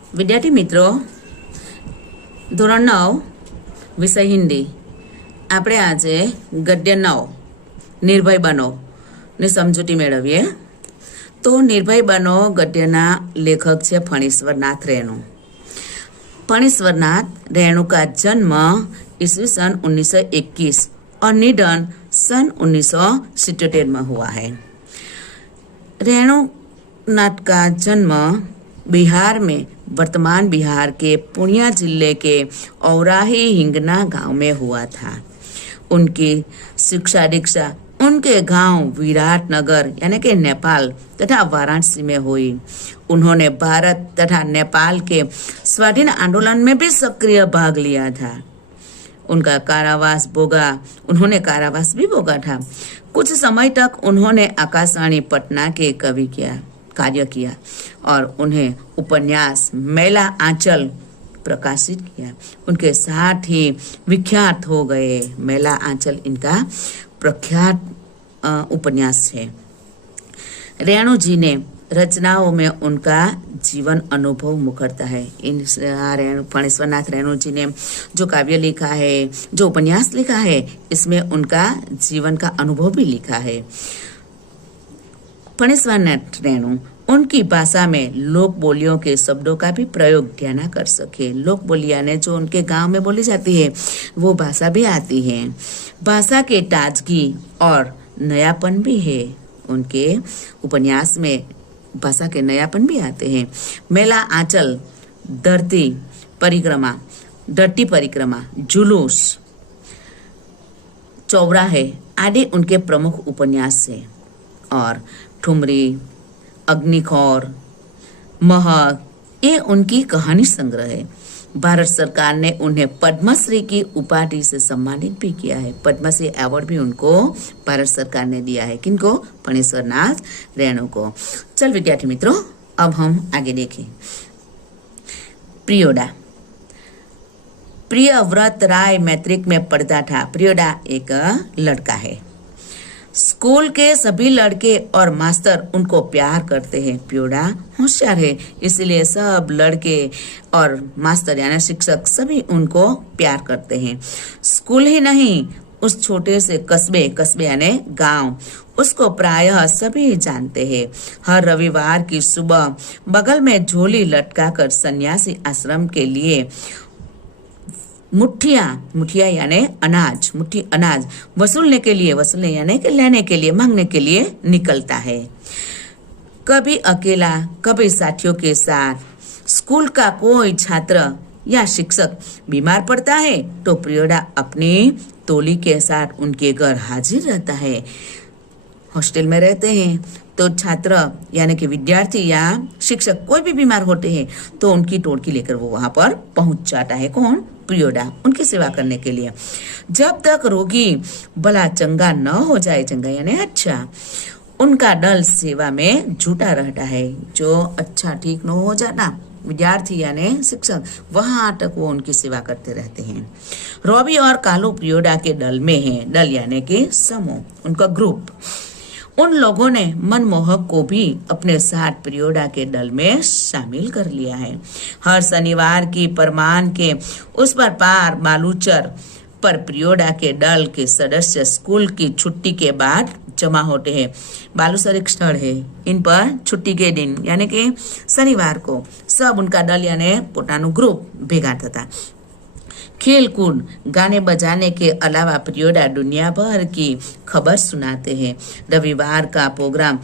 विद्यार्थी मित्रों, ધોરણ 9 વિષય હિન્દી આપણે આજે ગદ્ય 9 નિર્ભય બનો ને સમજૂતી મેળવીએ. તો નિર્ભય બનો ગદ્યના લેખક છે ફણીશ્વરનાથ રેણુ. फणीश्वरनाथ रेणु का जन्म ईस्वी सन 1921 और निधन सन 1977 में हुआ है. रेणुनाथ का जन्म बिहार में वर्तमान बिहार के पूर्णिया जिले के औराही हिंगना गांव में हुआ था. उनकी शिक्षा दीक्षा उनके गांव विराटनगर यानी कि नेपाल तथा वाराणसी में हुई. उन्होंने भारत तथा नेपाल के स्वाधीन आंदोलन में भी सक्रिय भाग लिया था. उन्होंने कारावास भी भोगा था. कुछ समय तक उन्होंने आकाशवाणी पटना के कवि कार्य किया और उन्हें उपन्यास मेला आंचल प्रकाशित किया. उनके साथ ही विख्यात हो गए. मेला आंचल इनका प्रख्यात उपन्यास है. रेणु जी ने रचनाओं में उनका जीवन अनुभव मुखरता है. इन फणीश्वरनाथ रेणु जी ने जो काव्य लिखा है, जो उपन्यास लिखा है, इसमें उनका जीवन का अनुभव भी लिखा है. फणीश्वरनाथ रेणु उनकी भाषा में लोक बोलियों के शब्दों का भी प्रयोग ध्यान कर सके. लोक बोलियां ने जो उनके गांव में बोली जाती है वो भाषा भी आती है. भाषा के ताजगी और नयापन भी है. उनके उपन्यास में भाषा के नयापन भी आते हैं. मेला आंचल, धरती परिक्रमा, जुलूस, चौराहे आदि उनके प्रमुख उपन्यास है. और ठुमरी, अग्निखोर, महक ये उनकी कहानी संग्रह है. भारत सरकार ने उन्हें पद्मश्री की उपाधि से सम्मानित भी किया है. पद्मश्री अवार्ड भी उनको भारत सरकार ने दिया है. किनको? फणीश्वरनाथ रेणु को. चल विद्यार्थी मित्रों, अब हम आगे देखें. प्रियोदा. प्रियव्रत राय मैट्रिक में पढ़ता था. प्रियोदा एक लड़का है. स्कूल के सभी लड़के और मास्टर उनको प्यार करते हैं. प्रियोदा होशियार है, इसलिए सब लड़के और मास्टर यानी शिक्षक सभी उनको प्यार करते हैं. स्कूल ही नहीं, उस छोटे से कस्बे यानी गांव, उसको प्रायः सभी जानते हैं. हर रविवार की सुबह बगल में झोली लटकाकर सन्यासी आश्रम के लिए मुठिया यानी मुट्ठी अनाज वसूलने यानी कि लेने के लिए, मांगने के लिए निकलता है. कभी अकेला, कभी साथियों के साथ. स्कूल का कोई छात्र या शिक्षक बीमार पड़ता है तो प्रियोदा अपनी टोली के साथ उनके घर हाजिर रहता है. हॉस्टल में रहते हैं तो छात्र यानी कि विद्यार्थी या शिक्षक कोई भी बीमार होते हैं तो उनकी टोलकी लेकर वो वहां पर पहुंच जाता है. कौन? प्रियोदा, उनकी सेवा करने के लिए. जब तक रोगी भला चंगा न हो जाए, चंगा यानी अच्छा, उनका दल सेवा में जुटा रहता है. जो अच्छा ठीक न हो जाता विद्यार्थी यानी शिक्षक, वहां तक वो उनकी सेवा करते रहते हैं. रवि और कालू प्रियोदा के दल में हैं. दल यानी कि समूह, उनका ग्रुप. उन लोगों ने मनमोहक को भी अपने साथ प्रियोदा के दल में शामिल कर लिया है. हर शनिवार की परमान के उस पर पार बालूचर पर प्रियोदा के दल के सदस्य स्कूल की छुट्टी के बाद जमा होते हैं. बालूसर एक स्थल है. इन पर छुट्टी के दिन यानी कि शनिवार को सब उनका दल यानी पोतानु ग्रुप भेगा थता. खेल कूद, गाने बजाने के अलावा प्रियोदा दुनिया भर की खबर सुनाते हैं. रविवार का प्रोग्राम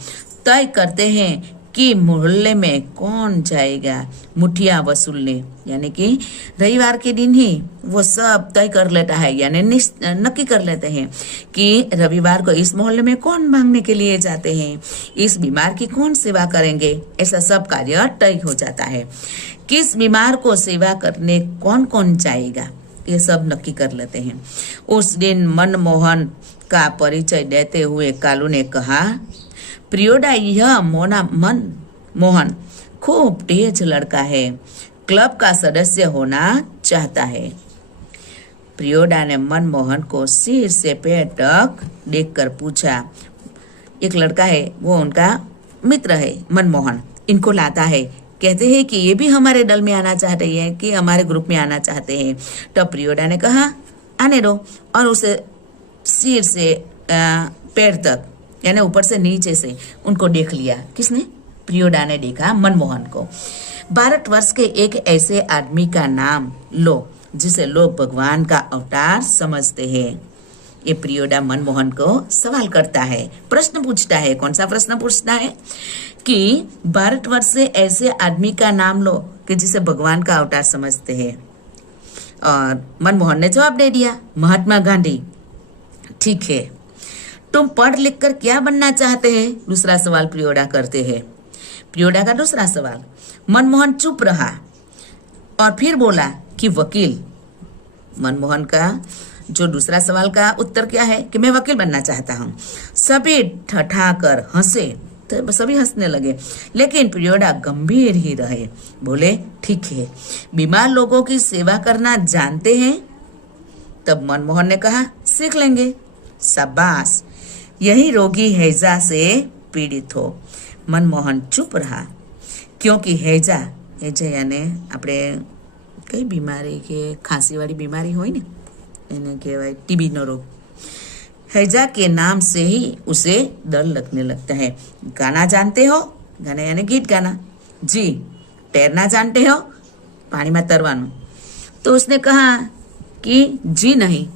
तय करते हैं कि मोहल्ले में कौन जाएगा मुठिया वसूलने, यानी कि रविवार के दिन ही वो सब तय कर लेता है यानी नक्की कर लेते हैं कि रविवार को इस मोहल्ले में कौन मांगने के लिए जाते हैं, इस बीमार की कौन सेवा करेंगे. ऐसा सब कार्य तय हो जाता है. किस बीमार को सेवा करने कौन कौन जाएगा ये सब नक्की कर लेते हैं. उस दिन मनमोहन का परिचय देते हुए कालू ने कहा, प्रियोदा यह मनमोहन खूब तेज लड़का है, क्लब का सदस्य होना चाहता है. प्रियोदा ने मनमोहन को सिर से पैर तक देखकर पूछा. एक लड़का है, वो उनका मित्र है मनमोहन, इनको लाता है कहते हैं कि ये भी हमारे दल में आना चाहते हैं, कि हमारे ग्रुप में आना चाहते हैं। तब प्रियोडा ने कहा आने दो, और उसे सिर से पैर तक, यानी ऊपर से नीचे से उनको देख लिया। किसने? प्रियोडा ने देखा मनमोहन को। भारतवर्ष के एक ऐसे आदमी का नाम लो जिसे लोग भगवान का अवतार समझते हैं। ये प्रियोडा मनमोहन को सवाल करता है, प्रश्न पूछता है। कौन सा प्रश्न पूछता है? कि भारतवर्ष से ऐसे आदमी का नाम लो कि जिसे भगवान का अवतार समझते हैं। और मनमोहन ने जवाब दे दिया, महात्मा गांधी। ठीक है, तुम पढ़ लिख कर क्या बनना चाहते हैं? दूसरा सवाल प्रियोडा करते हैं। प्रियोडा का दूसरा सवाल। मनमोहन चुप रहा और फिर बोला कि वकील। मनमोहन का जो दूसरा सवाल का उत्तर क्या है? कि मैं वकील बनना चाहता हूं। सभी ठठाकर हंसे, तो सभी हंसने लगे, लेकिन प्रियोडा गंभीर ही रहे। बोले ठीक है, बीमार लोगों की सेवा करना जानते हैं? तब मनमोहन ने कहा सीख लेंगे। शाबाश, यही रोगी हैजा से पीड़ित हो। मनमोहन चुप रहा, क्योंकि हैजा यानी આપણે કઈ બીમારી કે ખાંસીવાળી બીમારી હોય ને, એને કહેવાય ટીબીનો રોગ। हैजा के नाम से ही उसे डर लगने लगता है। गाना जानते हो? गाना यानी गीत गाना। जी। तैरना जानते हो? पानी में तरवानो। तो उसने कहा कि जी नहीं।